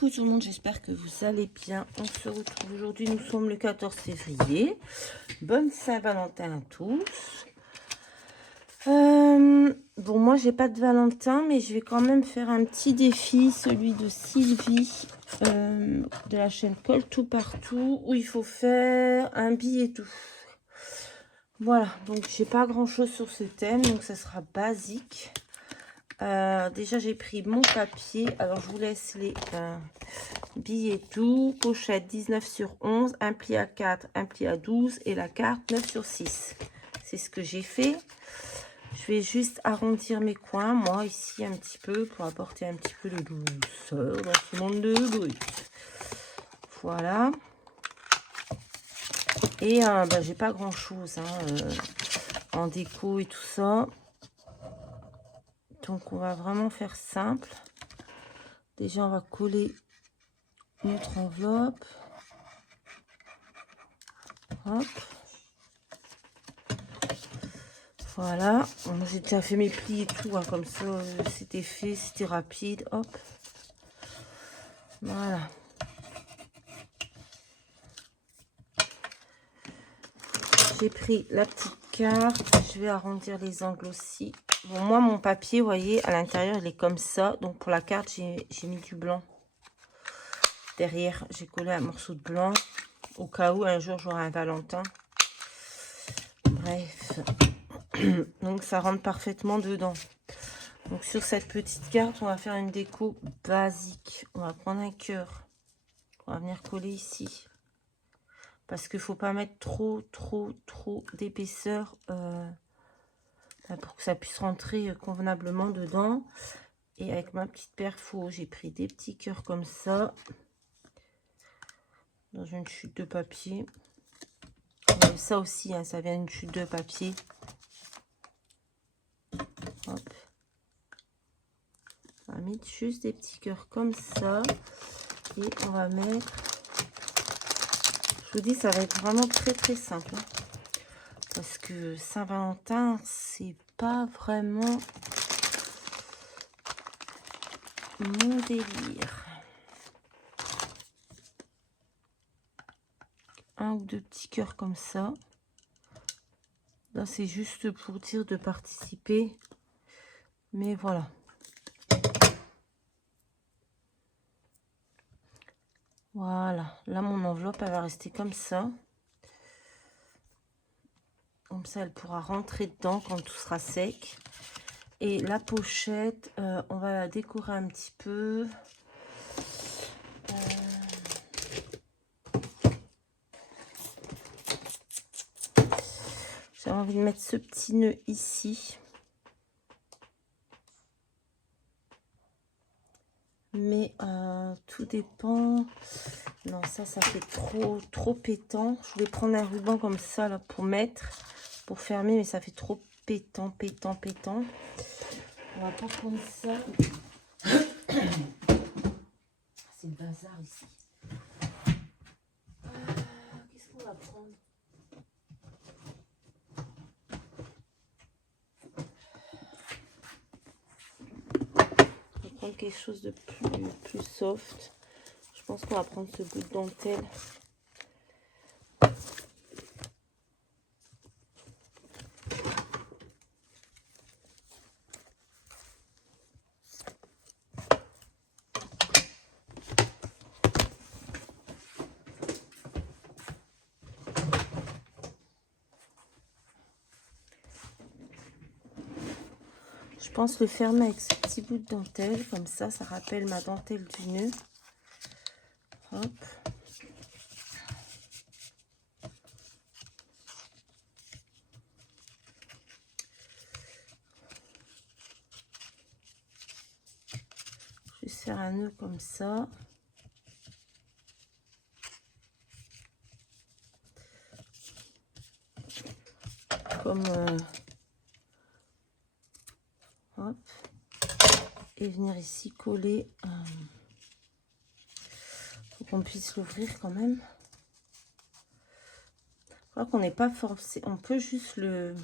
Coucou tout le monde, j'espère que vous allez bien. On se retrouve aujourd'hui, nous sommes le 14 février. Bonne Saint-Valentin à tous. Bon, moi j'ai pas de Valentin, mais je vais quand même faire un petit défi, celui de Sylvie, de la chaîne Colle Tout Partout, où il faut faire un billet tout. Voilà, donc j'ai pas grand chose sur ce thème, donc ça sera basique. Déjà j'ai pris mon papier, alors je vous laisse les billets tout, pochette 19 sur 11, un pli à 4, un pli à 12 et la carte 9 sur 6. C'est ce que j'ai fait. Je vais juste arrondir mes coins, moi ici un petit peu, pour apporter un petit peu de douceur dans ce monde de brut. Voilà. Et j'ai pas grand chose en déco et tout ça. Donc on va vraiment faire simple. Déjà on va coller notre enveloppe. Hop. Voilà. Bon, j'ai déjà fait mes plis et tout, hein, comme ça c'était fait, c'était rapide. Hop. Voilà. J'ai pris la petite carte. Je vais arrondir les angles aussi. Bon, moi mon papier, vous voyez, à l'intérieur il est comme ça. Donc pour la carte, j'ai mis du blanc. Derrière, j'ai collé un morceau de blanc. Au cas où un jour j'aurai un Valentin. Bref. Donc ça rentre parfaitement dedans. Donc sur cette petite carte, on va faire une déco basique. On va prendre un cœur. On va venir coller ici. Parce qu'il ne faut pas mettre trop d'épaisseur pour que ça puisse rentrer convenablement dedans. Et avec ma petite perfo, j'ai pris des petits cœurs comme ça. Dans une chute de papier. Ça aussi, hein, ça vient d'une chute de papier. Hop. On va mettre juste des petits cœurs comme ça. Et on va mettre... Je vous dis, ça va être vraiment très simple. Hein, parce que Saint-Valentin, c'est pas vraiment mon délire. Un ou deux petits cœurs comme ça. Là, c'est juste pour dire de participer. Mais voilà. Voilà. Là, mon enveloppe, elle va rester comme ça. Comme ça, elle pourra rentrer dedans quand tout sera sec. Et la pochette, on va la décorer un petit peu. J'avais envie de mettre ce petit nœud ici. Mais tout dépend. Non, ça fait trop pétant. Je voulais prendre un ruban comme ça là pour mettre, pour fermer, mais ça fait trop pétant. On va pas prendre ça. C'est le bazar ici. Qu'est-ce qu'on va prendre? On va prendre quelque chose de plus soft. Je pense qu'on va prendre ce bout de dentelle. Je pense le fermer avec ce petit bout de dentelle, comme ça rappelle ma dentelle du nœud. Hop. Juste faire un nœud comme ça. Comme hop, et venir ici coller. Faut qu'on puisse l'ouvrir quand même. Je crois qu'on n'est pas forcé. On peut juste le...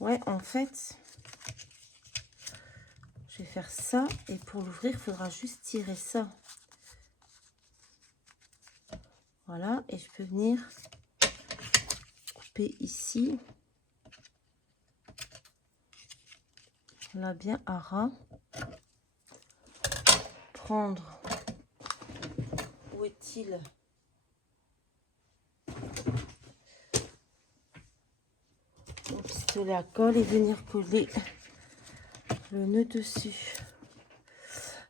Ouais, en fait, je vais faire ça. Et pour l'ouvrir, il faudra juste tirer ça. Voilà, et je peux venir couper ici. Là, bien à ras. Prendre, où est-il? Mon pistolet à colle et venir coller le nœud dessus.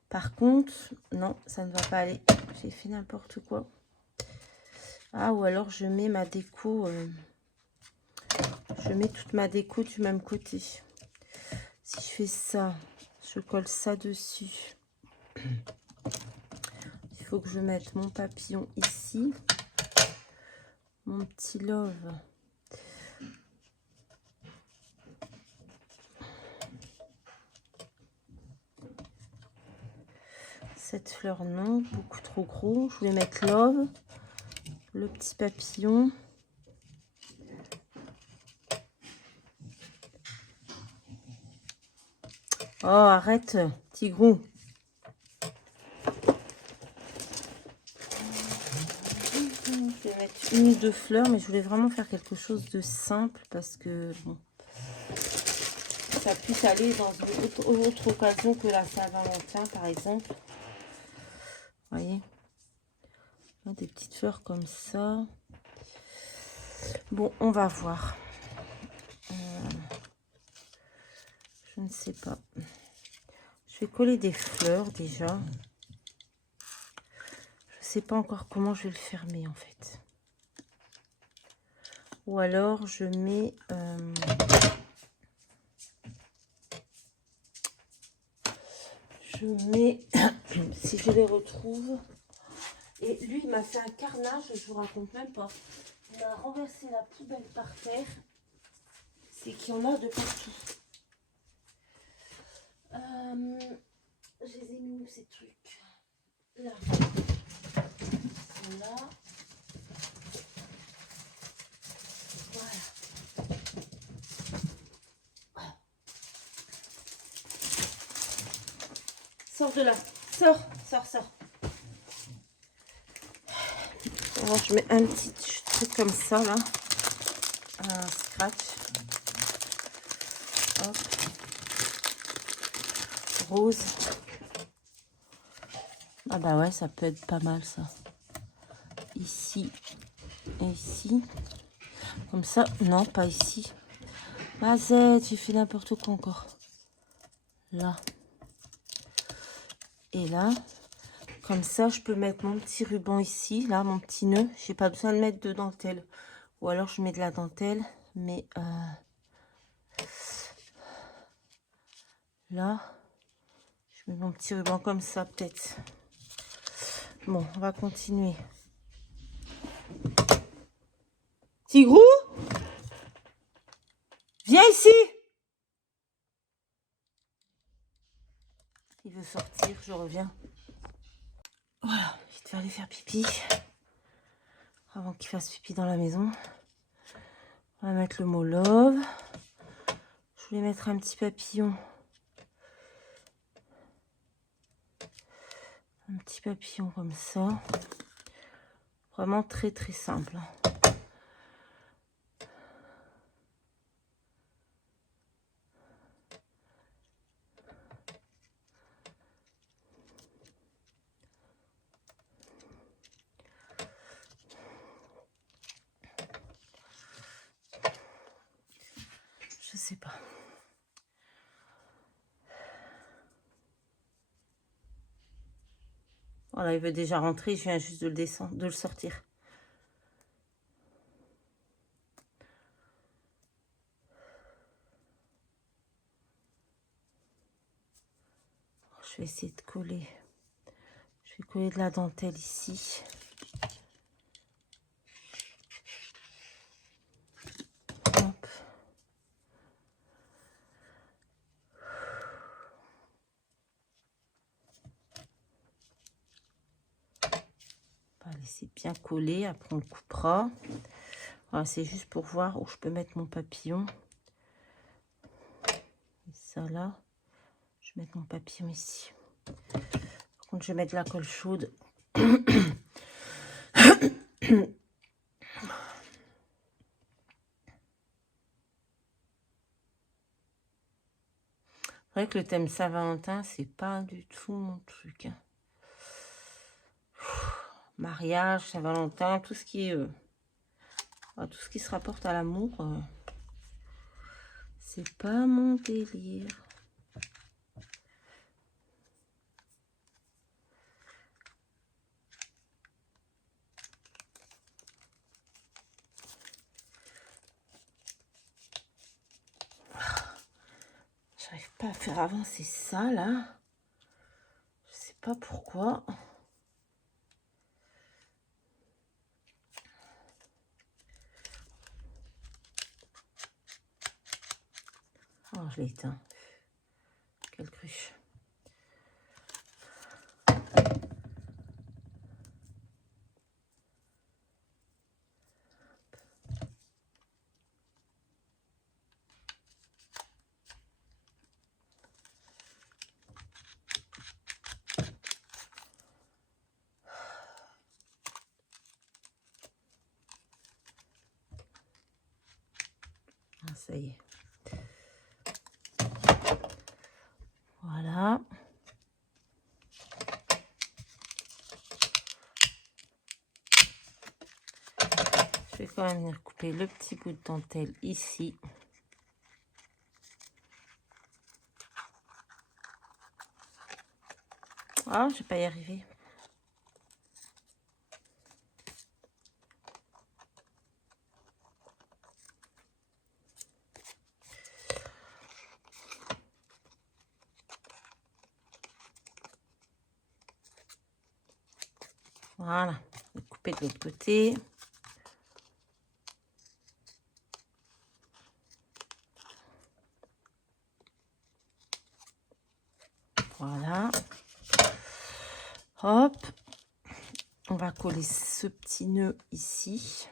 Par contre, non, ça ne va pas aller. J'ai fait n'importe quoi. Ah, ou alors je mets ma déco, je mets toute ma déco du même côté. Si je fais ça, je colle ça dessus. Il faut que je mette mon papillon ici. Mon petit love. Cette fleur, non, beaucoup trop gros. Je vais mettre love. Le petit papillon. Oh, arrête, tigrou. Je vais mettre une ou deux fleurs, mais je voulais vraiment faire quelque chose de simple parce que bon, ça puisse aller dans une autre occasion que la Saint-Valentin, par exemple. Vous voyez, des petites fleurs comme ça. Bon, on va voir. Je ne sais pas. Je vais coller des fleurs déjà. Je ne sais pas encore comment je vais le fermer en fait. Ou alors je mets... si je les retrouve. Et lui, il m'a fait un carnage, je vous raconte même pas. Il a renversé la poubelle par terre. C'est qu'il y en a de partout. Je les ai mis où ces trucs? Là. Là. Voilà. Sors de là. Sors, sors, sors. Alors, je mets un petit truc comme ça, là. Un scratch. Hop. Rose. Ah bah ouais, ça peut être pas mal, ça. Ici et ici. Comme ça. Non, pas ici. Mazette, j'ai fait n'importe quoi encore. Là. Et là. Comme ça, je peux mettre mon petit ruban ici, là, mon petit nœud. J'ai pas besoin de mettre de dentelle. Ou alors, je mets de la dentelle. Mais là, je mets mon petit ruban comme ça, peut-être. Bon, on va continuer. Tigrou, viens ici. Il veut sortir, je reviens. Voilà, je vais aller faire pipi. Avant qu'il fasse pipi dans la maison. On va mettre le mot love. Je voulais mettre un petit papillon. Un petit papillon comme ça. Vraiment très très simple. Je sais pas. Voilà, il veut déjà rentrer, je viens juste de le descendre, de le sortir. Je vais essayer de coller. Je vais coller de la dentelle ici. Hop. On va laisser bien coller, après on le coupera. Voilà, c'est juste pour voir où je peux mettre mon papillon. Et ça là, je vais mettre mon papillon ici. Par contre, je vais mettre de la colle chaude. vrai que le thème Saint-Valentin, c'est pas du tout mon truc. Hein. Mariage, Saint-Valentin, tout ce qui est... tout ce qui se rapporte à l'amour, c'est pas mon délire. J'arrive pas à faire avancer ça, là. Je sais pas pourquoi. Oh, je l'ai éteint. Quelle cruche. Ah, ça y est. Voilà. Je vais quand même venir couper le petit bout de dentelle ici. Ah, je vais pas y arriver. Voilà. Je vais couper de l'autre côté. Voilà. Hop. On va coller ce petit nœud ici,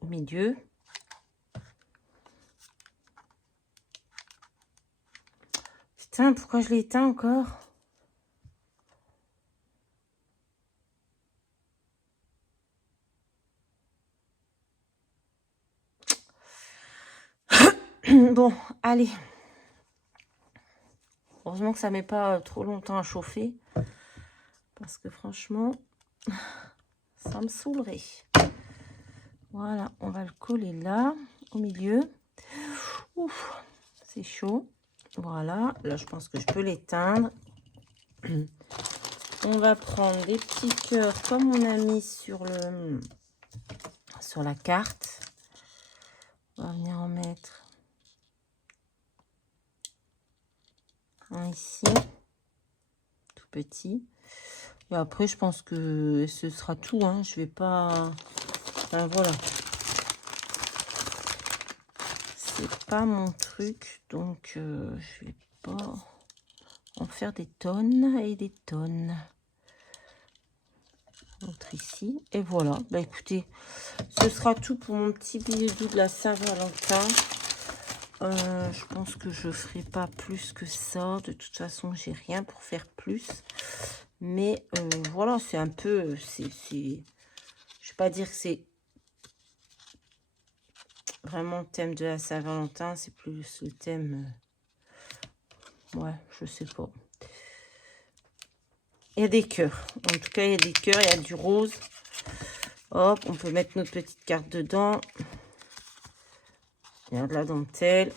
au milieu. Putain, pourquoi je l'ai éteint encore? Bon, allez. Heureusement que ça met pas trop longtemps à chauffer. Parce que franchement, ça me saoulerait. Voilà, on va le coller là, au milieu. Ouf, c'est chaud. Voilà, là je pense que je peux l'éteindre. On va prendre des petits cœurs comme on a mis sur la carte. On va venir en mettre un ici, tout petit. Et après, je pense que ce sera tout. Hein. Je vais pas... Enfin, voilà. C'est pas mon truc. Donc, je vais pas en faire des tonnes et des tonnes. Autre ici. Et voilà. Bah, écoutez, ce sera tout pour mon petit billet doux de la Saint-Valentin. Je pense que je ferai pas plus que ça. De toute façon, j'ai rien pour faire plus. Mais voilà, c'est un peu... Je vais pas dire que c'est vraiment le thème de la Saint-Valentin. C'est plus le thème... ouais, je sais pas. Il y a des cœurs. En tout cas, il y a des cœurs. Il y a du rose. Hop, on peut mettre notre petite carte dedans. Il y a de la dentelle.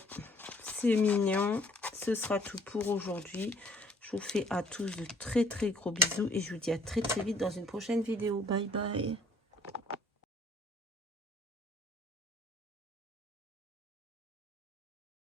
C'est mignon. Ce sera tout pour aujourd'hui. Je vous fais à tous de très très gros bisous et je vous dis à très très vite dans une prochaine vidéo. Bye bye.